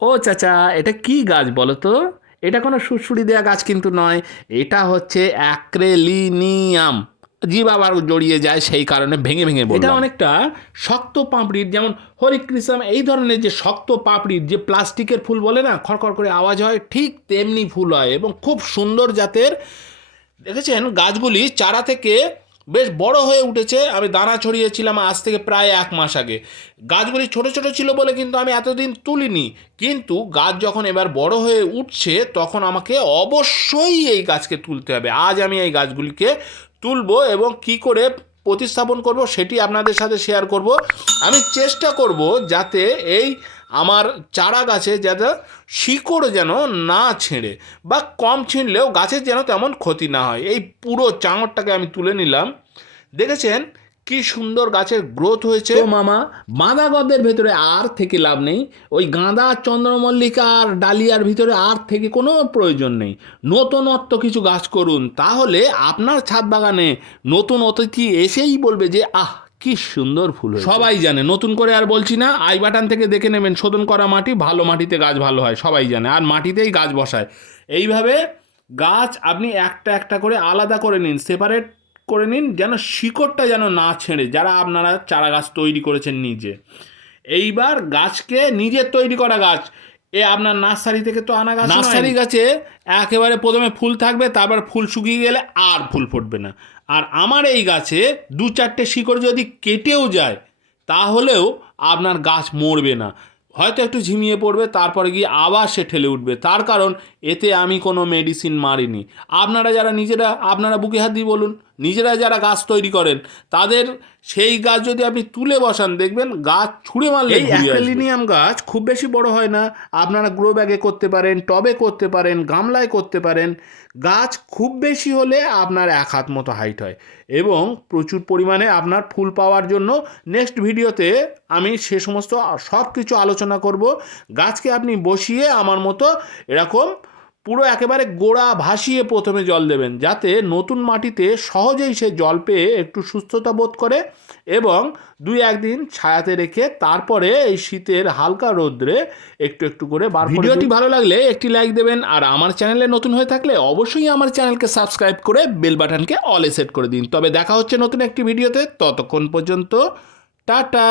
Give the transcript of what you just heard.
ও চাচা, এটা কি গাছ বলো তো? এটা কোনো সুড়সুড়ি দেওয়া গাছ কিন্তু নয়। এটা হচ্ছে অ্যাক্রেলিনিয়াম। জীব আবার জড়িয়ে যায়, সেই কারণে ভেঙে ভেঙে বললাম। এটা অনেকটা শক্ত পাপড়ির, যেমন হরিক্রিসাম এই ধরনের যে শক্ত পাপড়ির যে প্লাস্টিকের ফুল বলে না, খড়খড় করে আওয়াজ হয়, ঠিক তেমনি ফুল হয় এবং খুব সুন্দর জাতের। দেখেছেন গাছগুলি চারা থেকে বেশ বড় হয়ে উঠেছে। আমি দানা ছড়িয়েছিলাম আজ থেকে প্রায় 1 মাস আগে। গাছগুলি ছোট ছোট ছিল বলে কিন্তু আমি এতদিন তুলিনি, কিন্তু গাছ যখন এবার বড় হয়ে উঠছে তখন আমাকে অবশ্যই এই গাছকে তুলতে হবে। আজ আমি এই গাছগুলিকে তুলবো এবং কি করে প্রতিস্থাপন করব সেটি আপনাদের সাথে শেয়ার করব। আমি চেষ্টা করব যাতে এই আমার চারা গাছে যাতে শিকড় যেন না ছেঁড়ে, বা কম ছিঁড়লেও গাছের যেন তেমন ক্ষতি না হয়। এই পুরো চাঙড়টাকে আমি তুলে নিলাম। দেখেছেন কি সুন্দর গাছের গ্রোথ হয়েছে। তো মামা, বাঁধা গদের ভেতরে আর থেকে লাভ নেই। ওই গাঁদা, চন্দ্রমল্লিকা আর ডালিয়ার ভিতরে আর থেকে কোনো প্রয়োজন নেই। নতুনত্ব কিছু গাছ করুন, তাহলে আপনার ছাদ বাগানে নতুন অতিথি এসেই বলবে যে আহ, কি সুন্দর ফুল হয়েছে। সবাই জানে, নতুন করে আর বলছি না। আই বাটান থেকে দেখে নেবেন, শোধন করা মাটি, ভালো মাটিতে গাছ ভালো হয়, সবাই জানে। আর মাটিতেই গাছ বসায়। এইভাবে গাছ আপনি একটা একটা করে আলাদা করে নিন, সেপারেট করে নিন, যেন শিকড়টা যেন না ছেড়ে, যারা আপনারা চারা গাছ তৈরি করেছেন নিজে। এইবার গাছকে, নিজের তৈরি করা গাছ, এ আপনার নার্সারি থেকে তো আনা গাছ। নার্সারি গাছে একেবারে প্রথমে ফুল থাকবে, তারপর ফুল শুকিয়ে গেলে আর ফুল ফুটবে না। আর আমার এই গাছে 2-4টে শিকড় যদি কেটেও যায়, তাহলেও আপনার গাছ মরবে না। হয়তো একটু ঝিমিয়ে পড়বে, তারপরে গিয়ে আবার সে ঠেলে উঠবে। তার কারণ এতে আমি কোনো মেডিসিন মারিনি। আপনারা যারা নিজেরা, আপনারা বুকে হাত দিয়ে বলুন, নিজেরা যারা গাছ তৈরি করেন, তাদের সেই গাছ যদি আপনি তুলে বসান, দেখবেন গাছ ছুঁড়ে মারলে এই অ্যাক্রেলিনিয়াম গাছ খুব বেশি বড় হয় না। আপনারা গ্রো ব্যাগে করতে পারেন, টবে করতে পারেন, গামলায় করতে পারেন। গাছ খুব বেশি হলে আপনার 1 হাত মতো হাইট হয় এবং প্রচুর পরিমাণে আপনার ফুল পাওয়ার জন্য নেক্সট ভিডিওতে আমি সে সমস্ত সব কিছু আলোচনা করব। গাছকে আপনি বসিয়ে আমার মতো এরকম পুরো একেবারে গোড়া ভাসিয়ে প্রথমে জল দেবেন, যাতে নতুন মাটিতে সহজেই সে জল পেয়ে একটু সুস্থতা বোধ করে, এবং 2-1 দিন ছায়াতে রেখে তারপরে এই শীতের হালকা রোদ্রে একটু একটু করে বার করে। ভিডিওটি ভালো লাগলে একটি লাইক দেবেন, আর আমার চ্যানেলে নতুন হয়ে থাকলে অবশ্যই আমার চ্যানেলকে সাবস্ক্রাইব করে বেল বাটনকে অলে সেট করে দিন। তবে দেখা হচ্ছে নতুন একটি ভিডিওতে, ততক্ষণ পর্যন্ত টাটা।